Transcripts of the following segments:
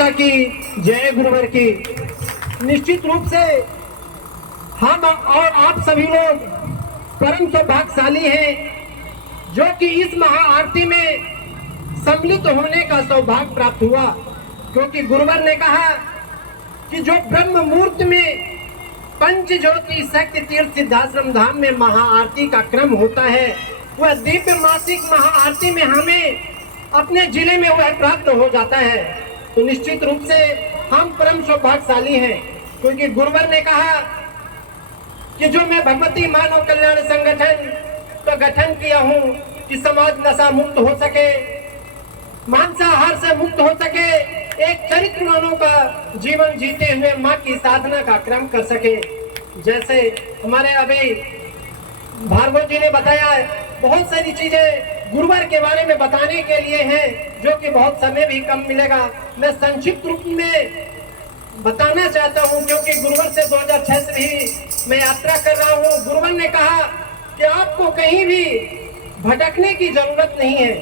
माता की जय गुरुवर की। निश्चित रूप से हम और आप सभी लोग परम सौभाग्यशाली हैं जो कि इस महाआरती में सम्मिलित होने का सौभाग्य प्राप्त हुआ, क्योंकि गुरुवर ने कहा कि जो ब्रह्म मुहूर्त में पंच ज्योति शक्ति तीर्थ सिद्धाश्रम धाम में महाआरती का क्रम होता है, वह दिव्य मासिक महाआरती में हमें अपने जिले में वह प्राप्त हो जाता है। तो निश्चित रूप से हम परम सौभाग्यशाली हैं, क्योंकि गुरुवर ने कहा कि जो मैं भगवती मानव कल्याण संगठन तो गठन किया हूँ कि समाज नशा मुक्त हो सके, मांसाहार से मुक्त हो सके, एक चरित्रवानों का जीवन जीते हुए माँ की साधना का क्रम कर सके। जैसे हमारे अभी भार्गव जी ने बताया, बहुत सारी चीजें गुरुवर के बारे में बताने के लिए हैं जो कि बहुत समय भी कम मिलेगा। मैं संक्षिप्त रूप में बताना चाहता हूं, क्योंकि गुरुवर से 2006 से भी मैं यात्रा कर रहा हूं। गुरुवर ने कहा कि आपको कहीं भी भटकने की जरूरत नहीं है,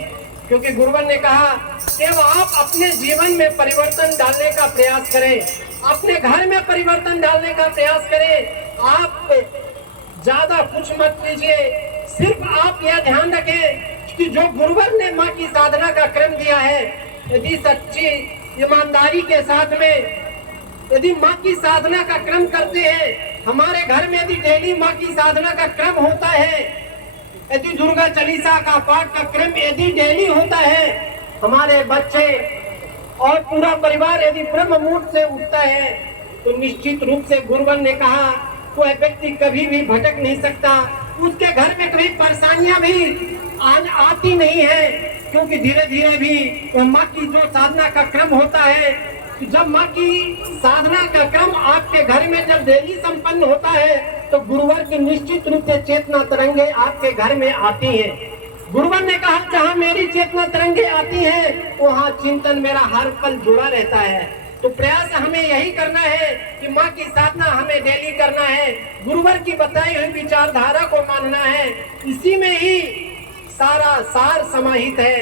क्योंकि गुरुवर ने कहा कि आप अपने जीवन में परिवर्तन डालने का प्रयास करें, अपने घर में परिवर्तन डालने का प्रयास करें। आप ज्यादा कुछ मत कीजिए, सिर्फ आप यह ध्यान रखें कि जो गुरुवर ने माँ की साधना का क्रम दिया है, यदि सच्ची ईमानदारी के साथ में यदि माँ की साधना का क्रम करते हैं, हमारे घर में यदि डेली माँ की साधना का क्रम होता है, यदि दुर्गा चालीसा का पाठ का क्रम यदि डेली होता है, हमारे बच्चे और पूरा परिवार यदि ब्रह्म मुहूर्त से उठता है, तो निश्चित रूप से गुरुवर ने कहा कोई व्यक्ति कभी भी भटक नहीं सकता, उसके घर में कभी परेशानियां भी आती नहीं है, क्योंकि धीरे धीरे भी माँ की जो साधना का क्रम होता है, जब माँ की साधना का क्रम आपके घर में जब डेली संपन्न होता है, तो गुरुवर की निश्चित रूप से चेतना तरंगे आपके घर में आती हैं। गुरुवर ने कहा जहाँ मेरी चेतना तरंगे आती है, वहाँ चिंतन मेरा हर पल जुड़ा रहता है। तो प्रयास हमें यही करना है कि माँ की साधना हमें डेली करना है, गुरुवर की बताई हुई विचारधारा को मानना है, इसी में ही सारा सार समाहित है।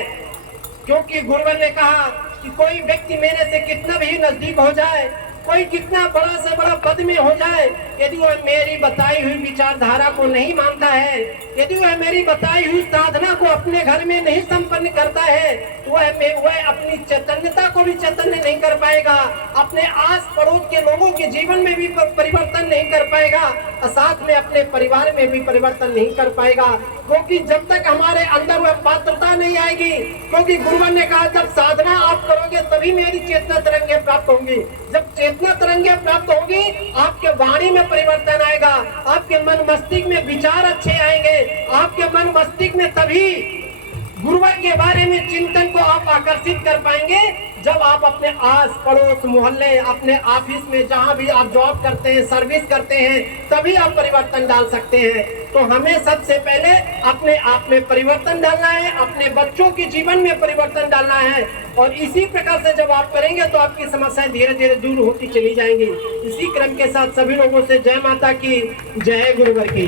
क्योंकि गुरुवर ने कहा कि कोई व्यक्ति मेरे से कितना भी नजदीक हो जाए, कोई कितना बड़ा से बड़ा पद में हो जाए, यदि वह मेरी बताई हुई विचारधारा को नहीं मानता है, यदि वह मेरी बताई हुई साधना को अपने घर में नहीं संपन्न करता है, तो वह अपनी चैतन्यता को भी चैतन्य नहीं कर पाएगा, अपने आस पड़ोस के लोगों के जीवन में भी परिवर्तन नहीं कर पाएगा, और साथ में अपने परिवार में भी परिवर्तन नहीं कर पाएगा। क्योंकि जब तक हमारे अंदर वह पात्रता नहीं आएगी, क्योंकि गुरुवर ने कहा जब साधना आप करोगे तभी मेरी चेतना तरंगे प्राप्त होंगी। जब चेतना तरंगे प्राप्त होगी, आपके वाणी में परिवर्तन आएगा, आपके मन मस्तिष्क में विचार अच्छे आएंगे, आपके मन मस्तिष्क में तभी गुरुवर के बारे में चिंतन को आप आकर्षित कर पाएंगे, जब आप अपने आस पड़ोस मोहल्ले अपने ऑफिस में जहां भी आप जॉब करते हैं, सर्विस करते हैं, तभी आप परिवर्तन डाल सकते हैं। तो हमें सबसे पहले अपने आप में परिवर्तन डालना है, अपने बच्चों के जीवन में परिवर्तन डालना है, और इसी प्रकार से जब आप करेंगे तो आपकी समस्याएं धीरे धीरे दूर होती चली जाएंगी। इसी क्रम के साथ सभी लोगों से जय माता की, जय गुरुवर की।